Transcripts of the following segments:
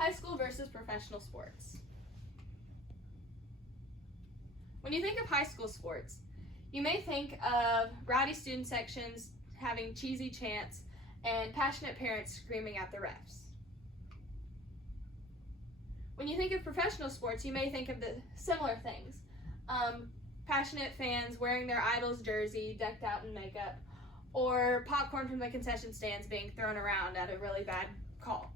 High school versus professional sports. When you think of high school sports, you may think of rowdy student sections having cheesy chants and passionate parents screaming at the refs. When you think of professional sports, you may think of the similar things. Passionate fans wearing their idol's jersey, decked out in makeup, or popcorn from the concession stands being thrown around at a really bad call.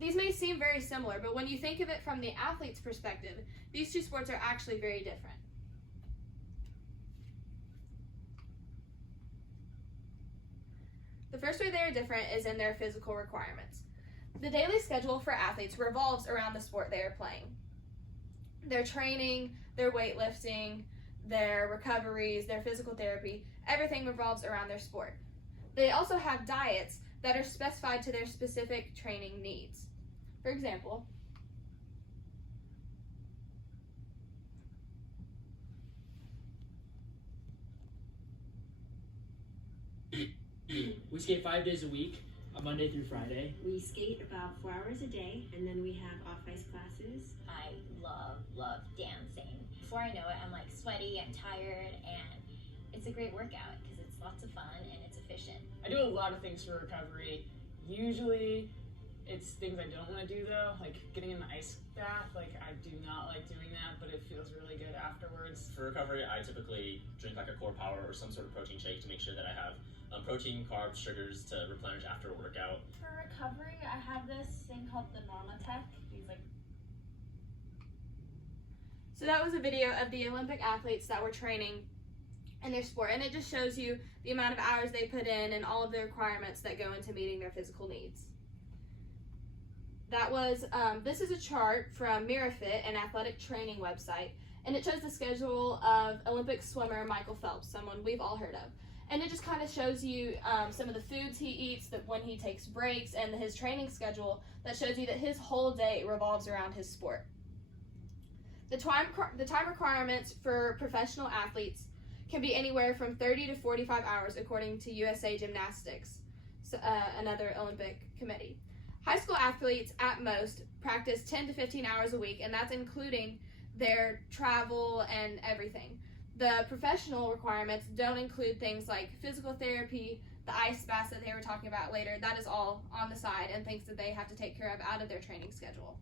These may seem very similar, but when you think of it from the athlete's perspective, these two sports are actually very different. The first way they are different is in their physical requirements. The daily schedule for athletes revolves around the sport they are playing. Their training, their weightlifting, their recoveries, their physical therapy, everything revolves around their sport. They also have diets that are specified to their specific training needs. For example, we skate 5 days a week, Monday through Friday. We skate about 4 hours a day, and then we have off-ice classes. I love dancing. Before I know it, I'm like sweaty, I'm tired, and it's a great workout because it's lots of fun and it's efficient. I do a lot of things for recovery. Usually it's things I don't want to do though, like getting in the ice bath. Like I do not like doing that, but it feels really good afterwards. For recovery, I typically drink like a Core Power or some sort of protein shake to make sure that I have protein, carbs, sugars to replenish after a workout. For recovery, I have this thing called the Normatec. So that was a video of the Olympic athletes that were training in their sport, and it just shows you the amount of hours they put in and all of the requirements that go into meeting their physical needs. That was, this is a chart from MiraFit, an athletic training website, and it shows the schedule of Olympic swimmer Michael Phelps, someone we've all heard of. And it just kind of shows you some of the foods he eats, that when he takes breaks, and his training schedule that shows you that his whole day revolves around his sport. The time requirements for professional athletes can be anywhere from 30 to 45 hours according to USA Gymnastics, another Olympic committee. High school athletes at most practice 10 to 15 hours a week, and that's including their travel and everything. The professional requirements don't include things like physical therapy, the ice baths that they were talking about later. That is all on the side and things that they have to take care of out of their training schedule.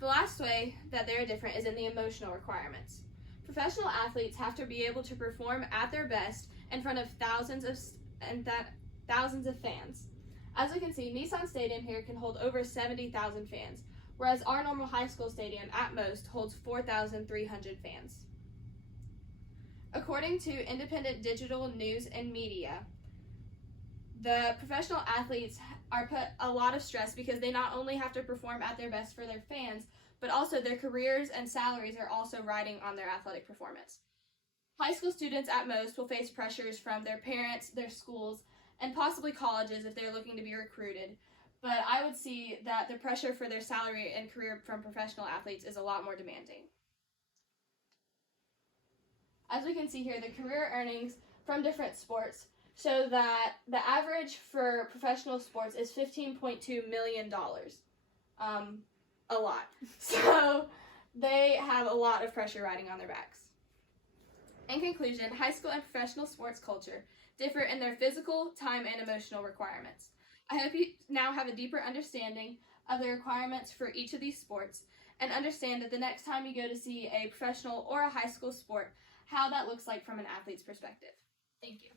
The last way that they're different is in the emotional requirements. Professional athletes have to be able to perform at their best in front of thousands of fans. As we can see, Nissan Stadium here can hold over 70,000 fans, whereas our normal high school stadium at most holds 4,300 fans. According to Independent Digital News and Media, the professional athletes are put a lot of stress because they not only have to perform at their best for their fans, but also their careers and salaries are also riding on their athletic performance. High school students at most will face pressures from their parents, their schools, and possibly colleges if they're looking to be recruited. But I would see that the pressure for their salary and career from professional athletes is a lot more demanding. As we can see here, the career earnings from different sports show that the average for professional sports is $15.2 million. A lot. So they have a lot of pressure riding on their backs. In conclusion, high school and professional sports culture differ in their physical, time, and emotional requirements. I hope you now have a deeper understanding of the requirements for each of these sports and understand that the next time you go to see a professional or a high school sport, how that looks like from an athlete's perspective. Thank you.